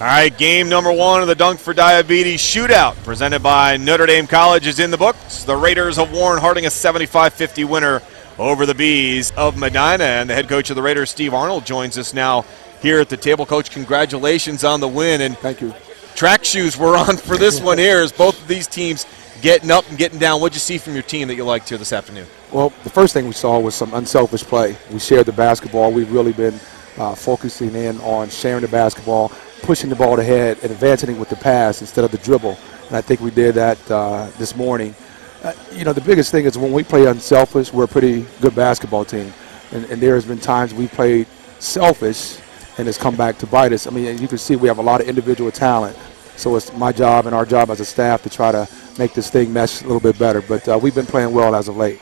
All right, game number one of the Dunk for Diabetes shootout presented by Notre Dame College is in the books. The Raiders of Warren Harding a 75-50 winner over the Bees of Medina. And the head coach of the Raiders, Steve Arnold, joins us now here at the table. Coach, congratulations on the win. And thank you. Track shoes were on for this one here as both of these teams getting up and getting down. What did you see from your team that you liked here this afternoon? Well, the first thing we saw was some unselfish play. We shared the basketball. We've really been focusing in on sharing the basketball, pushing the ball ahead, and advancing it with the pass instead of the dribble. And I think we did that this morning. The biggest thing is when we play unselfish, we're a pretty good basketball team. And there has been times we played selfish and it's come back to bite us. I mean, you can see we have a lot of individual talent. So it's my job and our job as a staff to try to make this thing mesh a little bit better. But we've been playing well as of late.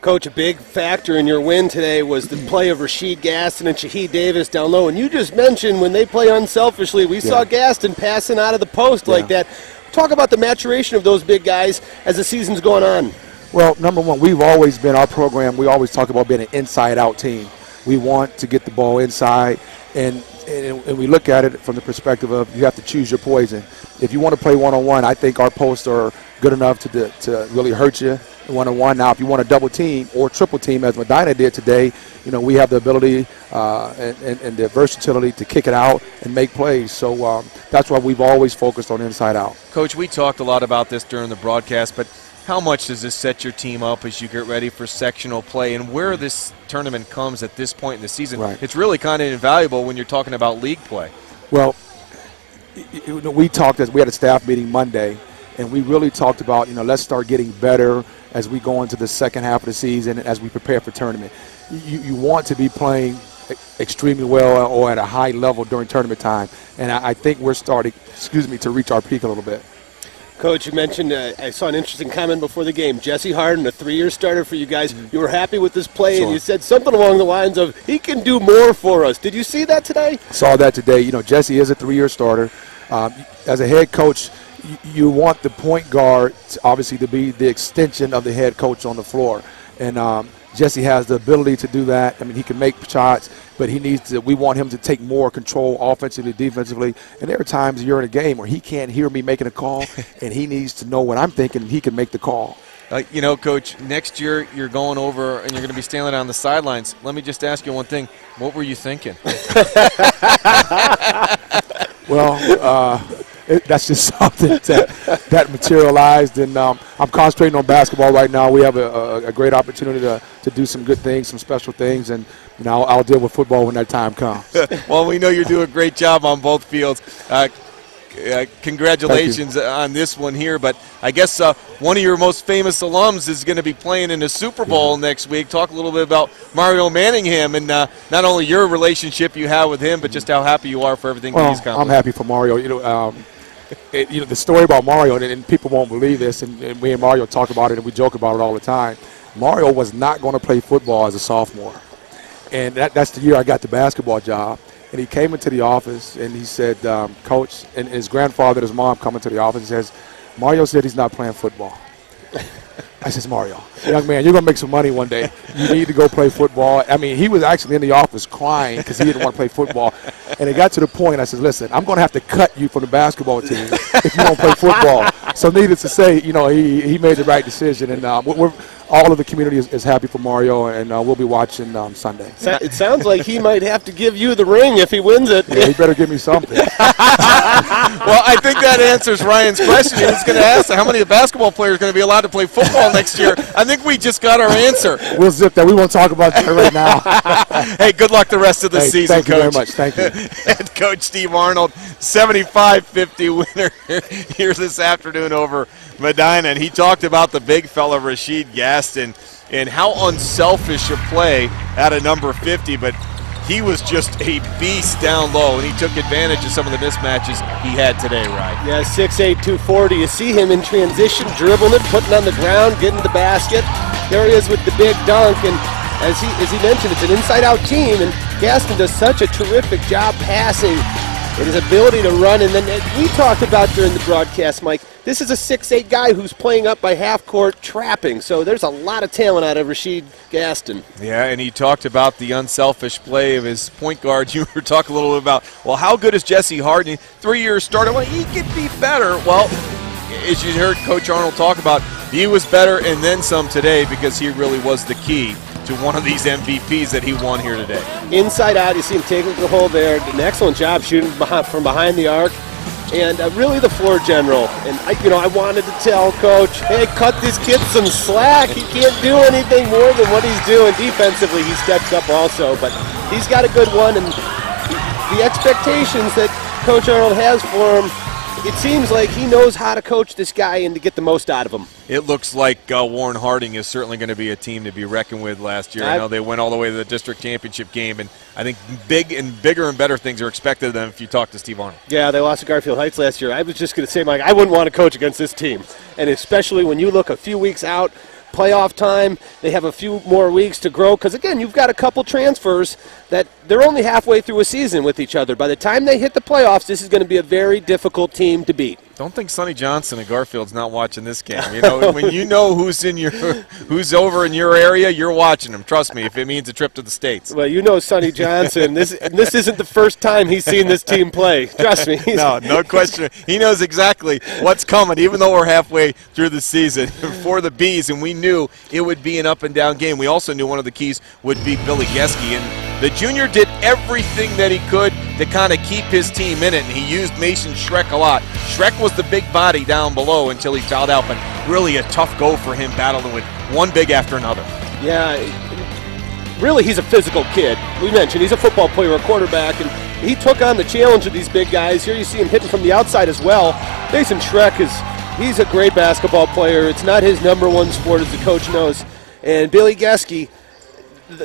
Coach, a big factor in your win today was the play of Rasheed Gaston and Shaheed Davis down low. And you just mentioned when they play unselfishly, we saw Gaston passing out of the post like that. Talk about the maturation of those big guys as the season's going on. Well, number one, we've always been, our program, we always talk about being an inside-out team. We want to get the ball inside, and we look at it from the perspective of you have to choose your poison. If you want to play one-on-one, I think our posts are good enough to really hurt you one-on-one. Now, if you want a double team or triple team, as Medina did today, we have the ability and the versatility to kick it out and make plays. So that's why we've always focused on inside out. Coach, we talked a lot about this during the broadcast, but how much does this set your team up as you get ready for sectional play and where this tournament comes at this point in the season? Right. It's really kind of invaluable when you're talking about league play. Well, we had a staff meeting Monday, and we really talked about, let's start getting better as we go into the second half of the season and as we prepare for tournament. You want to be playing extremely well or at a high level during tournament time, and I think we're starting, to reach our peak a little bit. Coach, you mentioned, I saw an interesting comment before the game. Jesse Harden, a 3-year starter for you guys. You were happy with this play, and you said something along the lines of, he can do more for us. Did you see that today? Saw that today. Jesse is a 3-year starter. As a head coach, you want the point guard, obviously, to be the extension of the head coach on the floor. And Jesse has the ability to do that. I mean, he can make shots, but we want him to take more control offensively, defensively. And there are times you're in a game where he can't hear me making a call, and he needs to know what I'm thinking, and he can make the call. Coach, next year you're going over and you're going to be standing on the sidelines. Let me just ask you one thing. What were you thinking? Well, that's just something that materialized, and I'm concentrating on basketball right now. We have a great opportunity to do some good things, some special things, and I'll deal with football when that time comes. Well, we know you do a great job on both fields. Congratulations on this one here, but I guess one of your most famous alums is going to be playing in the Super Bowl next week. Talk a little bit about Mario Manningham and not only your relationship you have with him, but just how happy you are for everything he's accomplished. I'm happy for Mario. The story about Mario, and people won't believe this, and me and Mario talk about it, and we joke about it all the time. Mario was not going to play football as a sophomore, and that's the year I got the basketball job. And he came into the office, and he said, Coach, and his grandfather and his mom come into the office and says, Mario said he's not playing football. I says, Mario, young man, you're going to make some money one day. You need to go play football. I mean, he was actually in the office crying because he didn't want to play football. And it got to the point, I said, listen, I'm going to have to cut you from the basketball team if you don't play football. So needless to say, he made the right decision. And all of the community is happy for Mario, and we'll be watching Sunday. It sounds like he might have to give you the ring if he wins it. Yeah, he better give me something. Well, I think that answers Ryan's question. He was going to ask how many basketball players are going to be allowed to play football next year. I think we just got our answer. We'll zip that. We won't talk about that right now. Hey, good luck the rest of the season, Coach. Thank you very much. Thank you. Head Coach Steve Arnold, 75-50 winner here this afternoon over Medina. And he talked about the big fella, Rasheed Gaston, and how unselfish a play at a number 50, but he was just a beast down low, and he took advantage of some of the mismatches he had today, Ryan. Yeah, 6'8", 240. You see him in transition, dribbling it, putting it on the ground, getting to the basket. There he is with the big dunk, and as he mentioned, it's an inside-out team, and Gaston does such a terrific job passing and his ability to run. And then we talked about during the broadcast, Mike, this is a 6'8 guy who's playing up by half court trapping. So there's a lot of talent out of Rasheed Gaston. Yeah, and he talked about the unselfish play of his point guard. You were talking a little bit about, well, how good is Jesse Harden? 3 years starter. Well, he could be better. Well, as you heard Coach Arnold talk about, he was better and then some today because he really was the key to one of these MVPs that he won here today. Inside out, you see him taking the hole there. Did an excellent job shooting from behind the arc. And really the floor general. And, I wanted to tell Coach, hey, cut this kid some slack. He can't do anything more than what he's doing. Defensively, he steps up also. But he's got a good one. And the expectations that Coach Arnold has for him, it seems like he knows how to coach this guy and to get the most out of him. It looks like Warren Harding is certainly going to be a team to be reckoned with last year. I know they went all the way to the district championship game, and I think bigger and better things are expected of them if you talk to Steve Arnold. Yeah, they lost to Garfield Heights last year. I was just going to say, Mike, I wouldn't want to coach against this team, and especially when you look a few weeks out, playoff time, they have a few more weeks to grow because, again, you've got a couple transfers that they're only halfway through a season with each other. By the time they hit the playoffs, this is going to be a very difficult team to beat. Don't think Sonny Johnson and Garfield's not watching this game. When you know who's over in your area, you're watching them. Trust me, if it means a trip to the States. Well, Sonny Johnson. This isn't the first time he's seen this team play. Trust me. No question. He knows exactly what's coming, even though we're halfway through the season for the Bees, and we knew it would be an up-and-down game. We also knew one of the keys would be Billy Geske, and the junior did everything that he could to kind of keep his team in it, and he used Mason Schreck a lot. Schreck was the big body down below until he fouled out, but really a tough go for him battling with one big after another. Yeah, really he's a physical kid. We mentioned he's a football player, a quarterback, and he took on the challenge of these big guys. Here you see him hitting from the outside as well. Mason Schreck he's a great basketball player. It's not his number one sport, as the coach knows. And Billy Geske,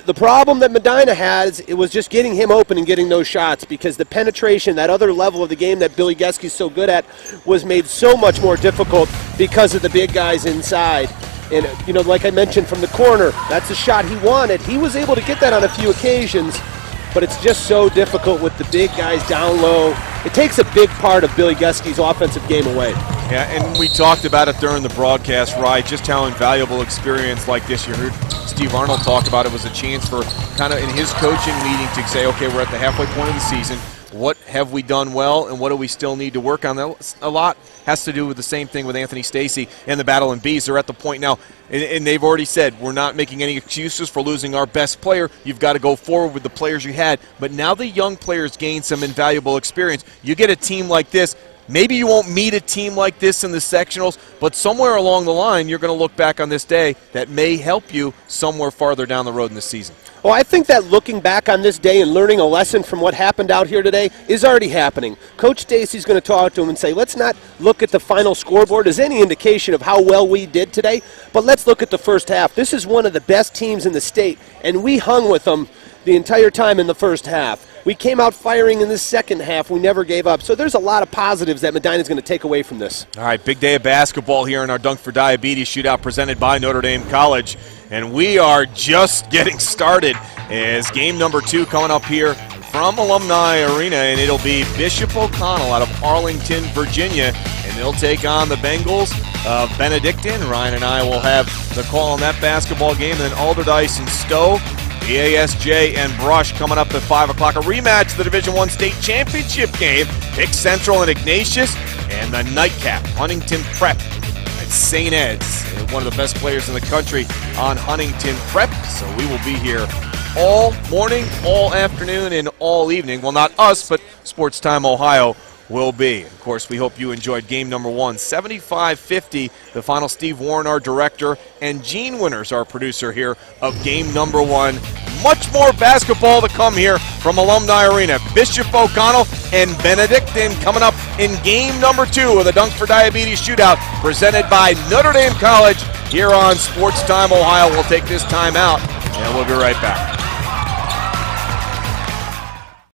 the problem that Medina had, it was just getting him open and getting those shots, because the penetration, that other level of the game that Billy Geske's so good at, was made so much more difficult because of the big guys inside. And, like I mentioned, from the corner, that's the shot he wanted. He was able to get that on a few occasions, but it's just so difficult with the big guys down low. It takes a big part of Billy Geske's offensive game away. Yeah, and we talked about it during the broadcast, right, just how invaluable experience like this. You heard Steve Arnold talk about it was a chance for kind of in his coaching meeting to say, okay, we're at the halfway point of the season. What have we done well, and what do we still need to work on? A lot has to do with the same thing with Anthony Stacy and the Battle and Bees. They're at the point now, and they've already said, we're not making any excuses for losing our best player. You've got to go forward with the players you had. But now the young players gain some invaluable experience. You get a team like this. Maybe you won't meet a team like this in the sectionals, but somewhere along the line, you're going to look back on this day that may help you somewhere farther down the road in the season. Well, I think that looking back on this day and learning a lesson from what happened out here today is already happening. Coach Stacy's going to talk to him and say, let's not look at the final scoreboard as any indication of how well we did today, but let's look at the first half. This is one of the best teams in the state, and we hung with them the entire time in the first half. We came out firing in the second half. We never gave up. So there's a lot of positives that Medina's going to take away from this. All right, big day of basketball here in our Dunk for Diabetes shootout presented by Notre Dame College. And we are just getting started as game number 2 coming up here from Alumni Arena. And it'll be Bishop O'Connell out of Arlington, Virginia. And they'll take on the Bengals of Benedictine. Ryan and I will have the call on that basketball game. And then Alderdice and Stowe, ASJ and Brush coming up at 5 o'clock. A rematch of the Division I state championship game. Pick Central and Ignatius, and the nightcap, Huntington Prep at St. Ed's. One of the best players in the country on Huntington Prep. So we will be here all morning, all afternoon, and all evening. Well, not us, but Sports Time Ohio will be. Of course, we hope you enjoyed game number 1. 75-50, the final. Steve Warren, our director, and Gene Winters, our producer here of game number 1. Much more basketball to come here from Alumni Arena. Bishop O'Connell and Benedictine coming up in game number 2 of the Dunk for Diabetes shootout presented by Notre Dame College here on Sports Time Ohio. We'll take this time out, and we'll be right back.